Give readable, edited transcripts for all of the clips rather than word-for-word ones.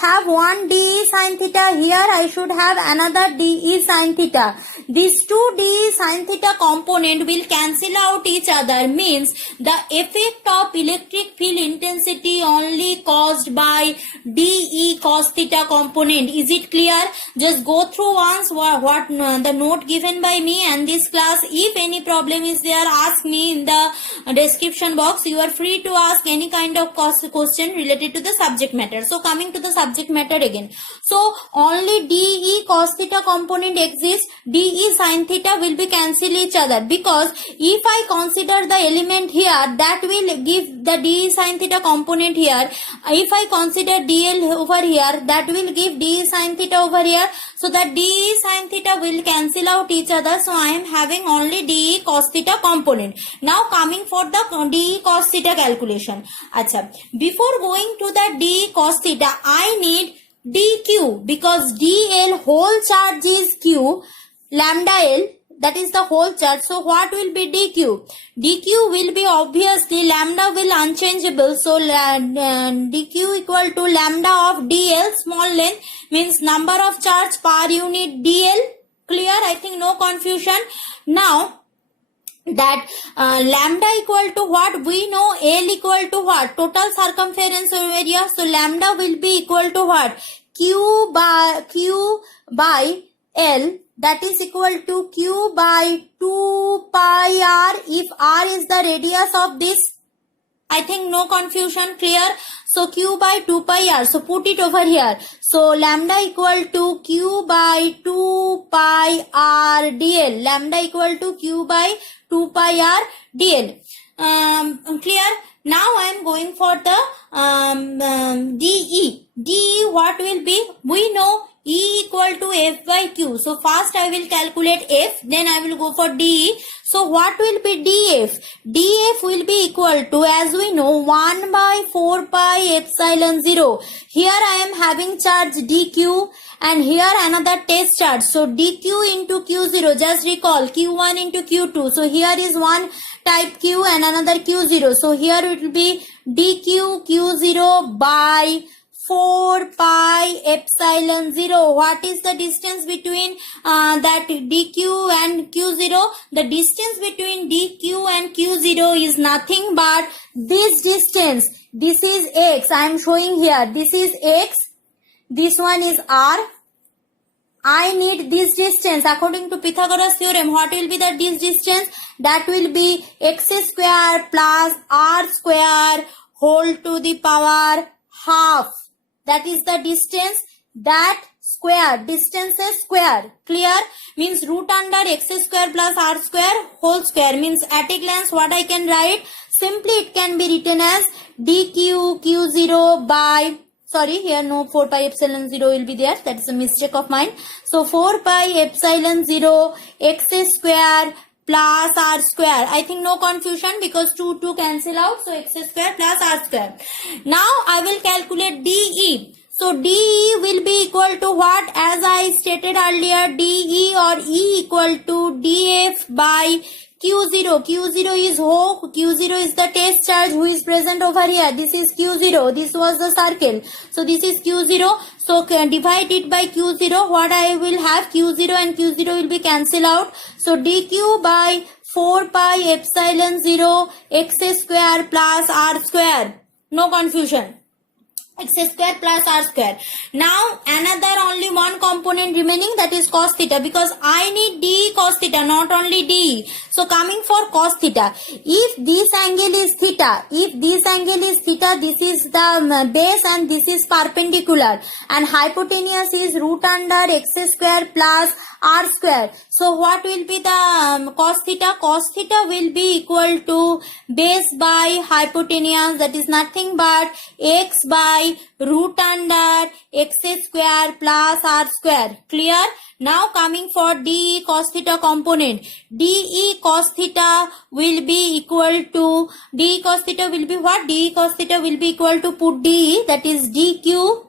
have one dE sin theta. Here I should have another dE sin theta. These two dE sin theta component will cancel out each other, means the effect of electric field intensity only caused by dE cos theta component. Is it clear? Just go through once what the note given by me and this class. If any problem is there, ask me in the description box. You are free to ask any kind of question related to the subject matter. So coming to the subject matter again. So only dE cos theta component exists. dE sin theta will be cancel each other, because if I consider the element here, that will give the dE sin theta component here. If I consider dl over here, that will give dE sin theta over here. So that dE sin theta will cancel out each other. So I am having only dE cos theta component. Now coming for the dE cos theta calculation. Acha, before going to the dE cos theta, I need dq, because dl whole charge is q, lambda l, that is the whole charge. So what will be dq? dq will be obviously lambda will unchangeable. So dq equal to lambda of dl, small length, means number of charge per unit dl. Clear? I think no confusion. Now that lambda equal to what? We know L equal to what? Total circumference area. So lambda will be equal to what? Q by L, that is equal to Q by 2 pi r, if r is the radius of this. I think no confusion. Clear? So Q by 2 pi r. So put it over here. So lambda equal to Q by 2 pi r dl. Lambda equal to Q by 2 pi r dl. Clear? Now I am going for the dE. dE what will be? We know E equal to F by Q. So first I will calculate F, then I will go for dE. So what will be dF? dF will be equal to, as we know, 1 by 4 pi epsilon 0. Here I am having charge dQ and here another test charge. So dQ into Q0, just recall Q1 into Q2. So here is one type Q and another Q0. So here it will be dQ Q0 by 4 pi epsilon 0. What is the distance between that dq and q0? The distance between dq and q0 is nothing but this distance. This is x. I am showing here. This is x. This one is r. I need this distance. According to Pythagoras theorem, what will be the this distance? That will be x square plus r square whole to the power half. That is the distance. That square, distance is square. Clear? Means root under x square plus r square whole square. Means at a glance what I can write? Simply it can be written as dq q0 by, sorry, here no 4 pi epsilon 0 will be there. That is a mistake of mine. So 4 pi epsilon 0 x square plus r square. I think no confusion because 2 cancel out. So x square plus r square. Now I will calculate dE. So dE will be equal to what? As I stated earlier, dE or E equal to dF by Q0. Q0 is who? Q0 is the test charge who is present over here. This is Q0. This was the circle. So this is Q0. So divide it by Q0. What I will have? Q0 and Q0 will be cancel out. So dQ by 4 pi epsilon 0 x square plus r square. No confusion. X square plus r square. Now another only one component remaining, that is cos theta, because I need d cos theta, not only d. So coming for cos theta, if this angle is theta, this is the base and this is perpendicular and hypotenuse is root under x square plus r square. So what will be the cos theta? Cos theta will be equal to base by hypotenuse, that is nothing but x by root under x square plus r square. Clear? Now coming for dE cos theta component. dE cos theta will be equal to, dE cos theta will be what? dE cos theta will be equal to, put dE, that is dQ.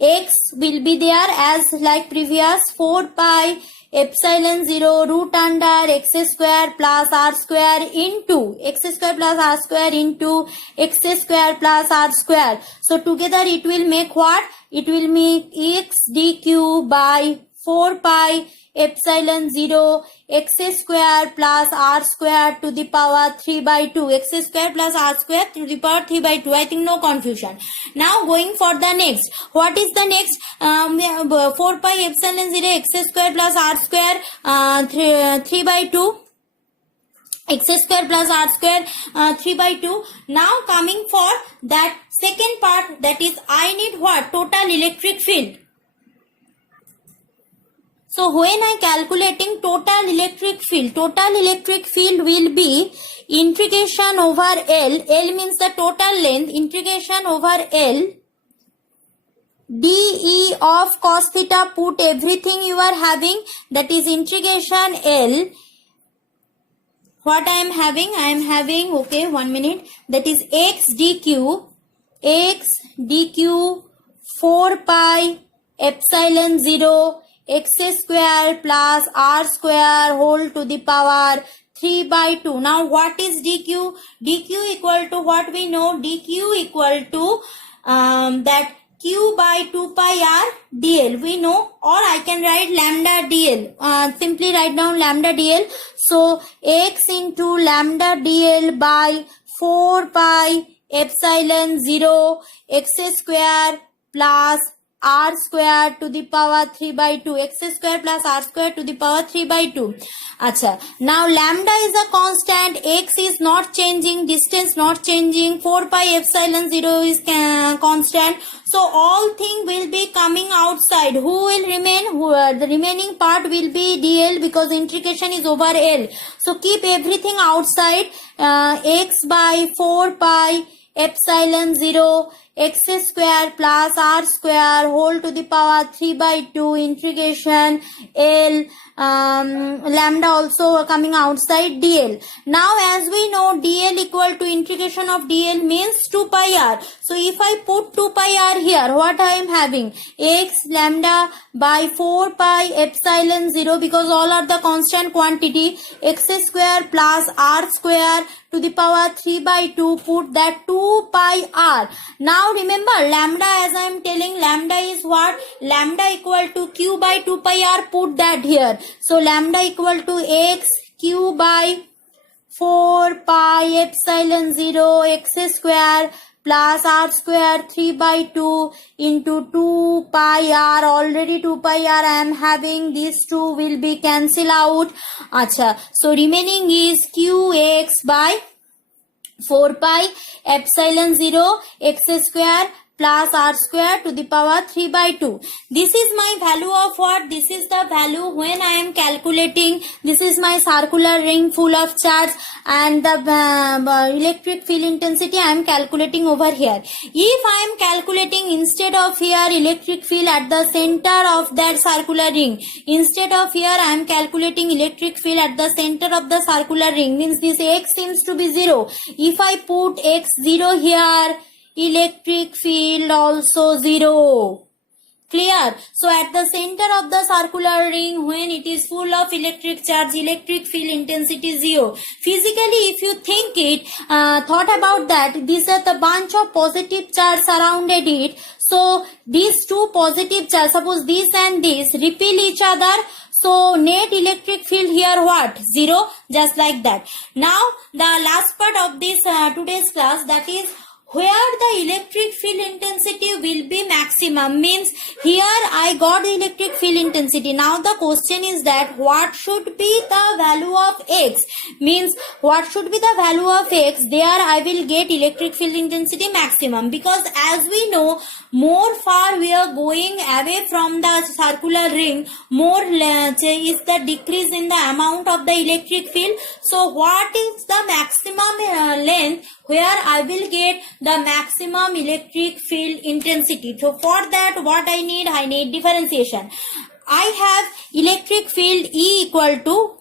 X will be there as like previous 4 pi epsilon 0 root under x square plus r square into x square plus r square into x square plus r square. So together it will make what? It will make x dq by 4 pi epsilon 0 x square plus r square to the power 3 by 2. X square plus r square to the power 3 by 2. I think no confusion. Now going for the next. What is the next? 4 pi epsilon 0 x square plus r square 3 by 2. X square plus r square 3 by 2. Now coming for that second part, that is I need what? Total electric field. So when I calculating total electric field will be integration over L. L means the total length. Integration over L. dE of cos theta, put everything you are having, that is integration L. What I am having, okay, 1 minute, that is x dq 4 pi epsilon 0 x square plus r square whole to the power 3 by 2. Now what is dq? dq equal to what we know? dq equal to that q by 2 pi r dl we know, or I can write lambda dl. Simply write down lambda dl. So x into lambda dl by 4 pi epsilon 0 x square plus r square to the power 3 by 2. X square plus r square to the power 3 by 2. Acha. Now lambda is a constant, x is not changing, distance not changing, 4 pi epsilon 0 is constant. So all thing will be coming outside. Who will remain? The remaining part will be dl, because integration is over L. So keep everything outside. X by 4 pi epsilon 0 x square plus r square whole to the power 3 by 2 integration L, lambda also coming outside dl. Now as we know, dl equal to integration of dl means 2 pi r. So if I put 2 pi r here, what I am having? X lambda by 4 pi epsilon 0, because all are the constant quantity, x square plus r square to the power 3 by 2, put that 2 pi r. Now remember lambda, as I am telling, lambda is what? Lambda equal to q by 2 pi r, put that here. So lambda equal to x q by 4 pi epsilon 0 x square plus r square 3 by 2 into 2 pi r. Already 2 pi r I am having, these two will be cancel out. Acha. So remaining is qx by 4 pi epsilon 0 x square plus r square to the power 3 by 2. This is my value of what? This is the value when I am calculating. This is my circular ring full of charge, and the electric field intensity I am calculating over here. If I am calculating instead of here electric field at the center of that circular ring, instead of here I am calculating electric field at the center of the circular ring, means this x seems to be 0. If I put x 0 here, electric field also 0. Clear? So at the center of the circular ring, when it is full of electric charge, electric field intensity 0. Physically, if you think it, thought about that, these are the bunch of positive charge surrounded it. So these two positive charge, suppose this and this repel each other. So net electric field here what? 0, just like that. Now the last part of this today's class, that is where the electric field intensity will be maximum, means here I got the electric field intensity. Now the question is that what should be the value of x, means what should be the value of x, there I will get electric field intensity maximum, because as we know, more far we are going away from the circular ring, more is the decrease in the amount of the electric field. So what is the maximum length where I will get the maximum electric field intensity? So for that what I need differentiation. I have electric field E equal to,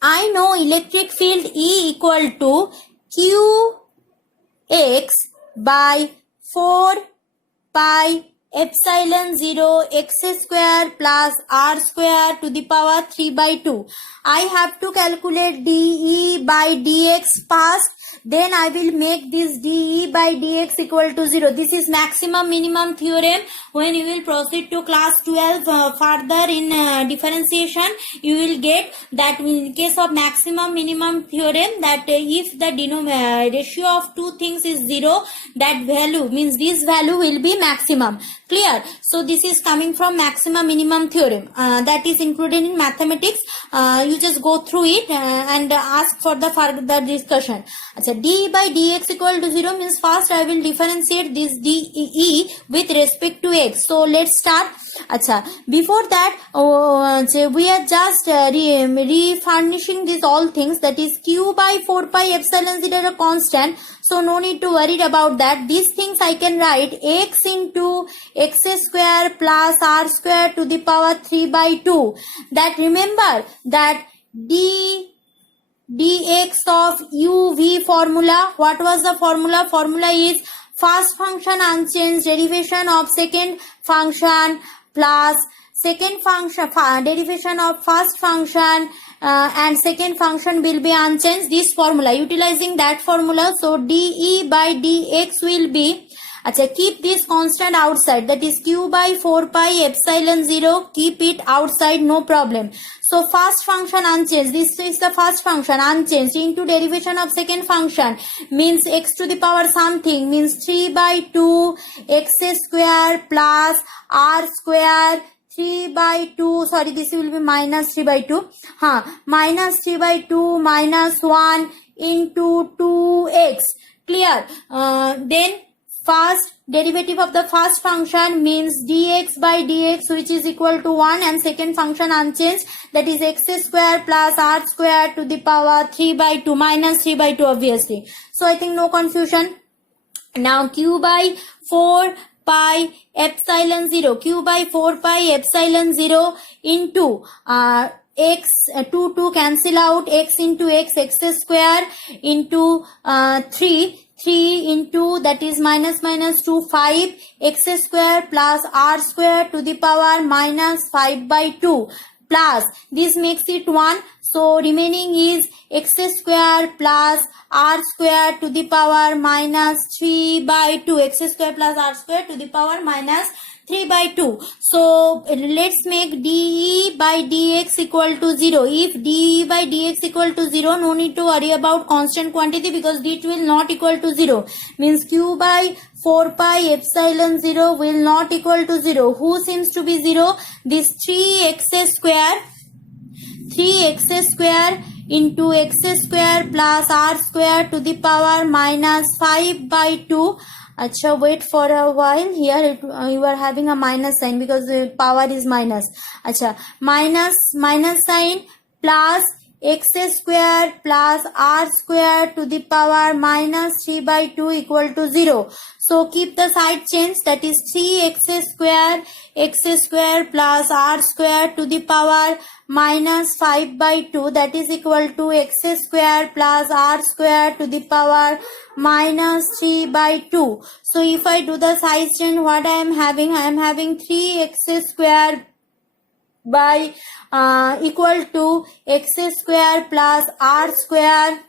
I know electric field E equal to qx by 4 pi epsilon 0 x square plus r square to the power 3 by 2. I have to calculate dE by dx first, then I will make this dE by dx equal to 0. This is maximum minimum theorem. When you will proceed to class 12 further in differentiation, you will get that in case of maximum minimum theorem, that if the ratio of two things is 0, that value means this value will be maximum. Clear? So this is coming from maximum minimum theorem that is included in mathematics. You just go through it and ask for the further discussion. Achha, d by dx equal to 0 means first I will differentiate this dE with respect to x. So let's start. Achha, before that we are just refurnishing these all things, that is q by 4 pi epsilon 0 a constant, so no need to worry about that. These things I can write x into x square plus r square to the power 3 by 2. That remember that dx of uv formula. What was the formula? Formula is first function unchanged, derivation of second function plus second function derivation of first function and second function will be unchanged. This formula, utilizing that formula, so dE by dx will be, achha, keep this constant outside, that is q by 4 pi epsilon 0, keep it outside, no problem. So first function unchanged, this is the first function unchanged, into derivation of second function means x to the power something, means 3 by 2 x square plus r square 3 by 2, sorry, this will be minus 3 by 2, minus 3 by 2 minus 1 into 2x. Clear? Then first derivative of the first function means dx by dx, which is equal to 1, and second function unchanged, that is x square plus r square to the power 3 by 2 minus 3 by 2 obviously. So I think no confusion. Now q by 4 pi epsilon 0, q by 4 pi epsilon 0 into x, 2 cancel out, x into x square into 3 into, that is minus 2 5 x square plus r square to the power minus 5 by 2 plus this makes it 1, so remaining is x square plus r square to the power minus 3 by 2, x square plus r square to the power minus 3 by 2. So let's make dE by dx equal to 0. If dE by dx equal to 0, no need to worry about constant quantity because it will not equal to 0. Means q by 4 pi epsilon 0 will not equal to 0. Who seems to be 0? This 3x square into x square plus r square to the power minus 5 by 2. Acha, wait for a while. Here you are having a minus sign because the power is minus. Acha, minus sign plus x square plus r square to the power minus 3 by 2 equal to 0. So keep the side change, that is 3x square plus r square to the power minus 5 by 2, that is equal to x square plus r square to the power minus 3 by 2. So if I do the side change, what I am having 3x square by equal to x square plus r square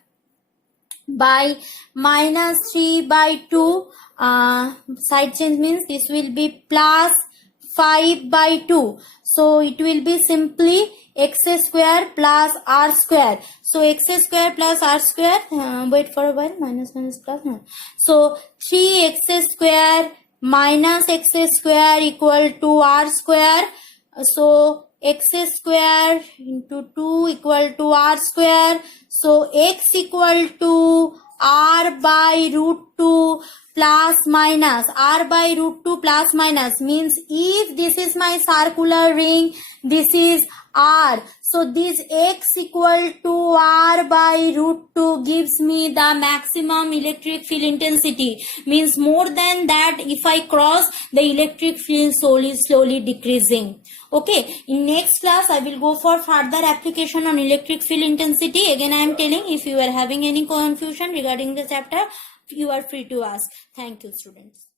by minus 3 by 2. Side change means this will be plus 5 by 2. So it will be simply x square plus r square. So x square plus r square, wait for a while, minus plus. So 3x square minus x square equal to r square. So x square into 2 equal to r square. So x equal to r by root 2 plus minus, r by root 2 plus minus means if this is my circular ring, this is r. So this x equal to r by root 2 gives me the maximum electric field intensity. Means more than that, if I cross, the electric field slowly decreasing. Okay, in next class I will go for further application on electric field intensity. Again I am telling, if you are having any confusion regarding the chapter, you are free to ask. Thank you, students.